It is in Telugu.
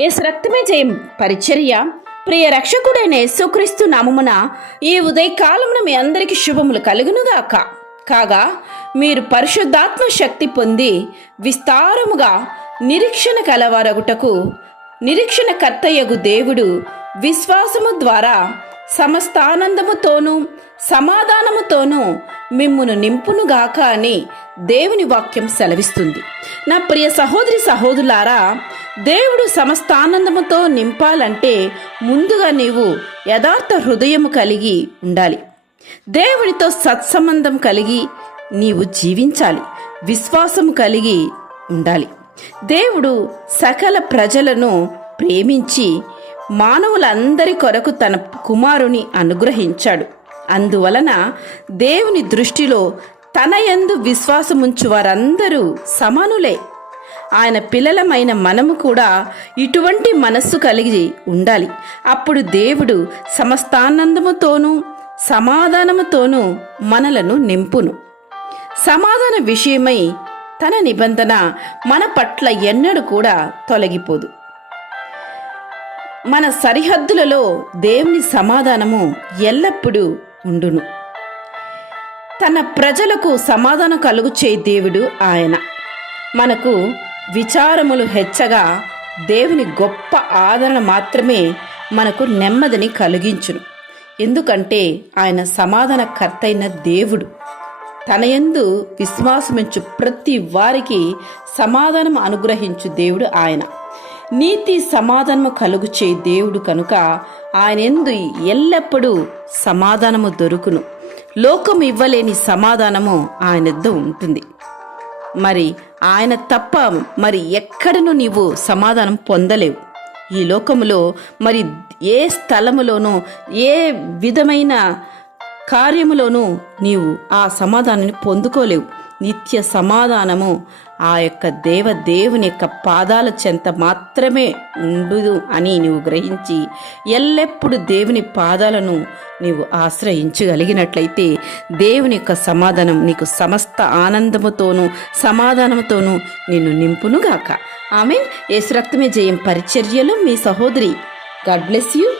యేసు రక్తమే జయం పరిచర్య ప్రియ రక్షకుడైన యేసుక్రీస్తు నామమున ఈ ఉదయకాలమున మీ అందరికీ శుభములు కలుగునుగాక. కాగా మీరు పరిశుద్ధాత్మ శక్తి పొంది విస్తారముగా నిరీక్షణ కలవారగుటకు నిరీక్షణ కర్తయ్యగు దేవుడు విశ్వాసము ద్వారా సమస్త ఆనందముతోనూ సమాధానముతోనూ మిమ్మును నింపునుగాక అని దేవుని వాక్యం సెలవిస్తుంది. నా ప్రియ సహోదరి సహోదరులారా, దేవుడు సమస్త ఆనందముతో నింపాలంటే ముందుగా నీవు యథార్థ హృదయము కలిగి ఉండాలి. దేవునితో సత్సంబంధం కలిగి నీవు జీవించాలి. విశ్వాసము కలిగి ఉండాలి. దేవుడు సకల ప్రజలను ప్రేమించి మానవులందరి కొరకు తన కుమారుని అనుగ్రహించాడు. అందువలన దేవుని దృష్టిలో తన యందు విశ్వాసముంచు వారందరూ సమానులే. ఆయన పిల్లలమైన మనము కూడా ఇటువంటి మనస్సు కలిగి ఉండాలి. అప్పుడు దేవుడు సమస్తానందముతోనూ సమాధానముతోనూ మనలను నింపును. సమాధాన విషయమై తన నిబంధన మన పట్ల ఎన్నడూ కూడా తొలగిపోదు. మన సరిహద్దులలో దేవుని సమాధానము ఎల్లప్పుడూ ఉండును. తన ప్రజలకు సమాధానం కలుగుచే దేవుడు ఆయన. మనకు విచారములు హెచ్చగా దేవుని గొప్ప ఆదరణ మాత్రమే మనకు నెమ్మదిని కలిగించును. ఎందుకంటే ఆయన సమాధానకర్తైన దేవుడు. తన యందు విశ్వాసమించు ప్రతి వారికి సమాధానం అనుగ్రహించు దేవుడు ఆయన. నీతి సమాధానము కలుగుచే దేవుడు కనుక ఆయన యందు ఎల్లప్పుడూ సమాధానము దొరుకును. లోకం ఇవ్వలేని సమాధానము ఆయన వద్ద ఉంటుంది. మరి ఆయన తప్ప మరి ఎక్కడను నీవు సమాధానం పొందలేవు. ఈ లోకములో మరి ఏ స్థలములోనూ ఏ విధమైన కార్యములోనూ నీవు ఆ సమాధానాన్ని పొందుకోలేవు. నిత్య సమాధానము ఆ యొక్క దేవుని యొక్క పాదాల చెంత మాత్రమే ఉండుదు అని నీవు గ్రహించి ఎల్లప్పుడూ దేవుని పాదాలను నీవు ఆశ్రయించగలిగినట్లయితే దేవుని యొక్క సమాధానం నీకు సమస్త ఆనందముతోనూ సమాధానముతోనూ నిన్ను నింపునుగాక. ఆమేన్. యేసు రక్తమే జయం పరిచర్యలో మీ సహోదరి. God bless you.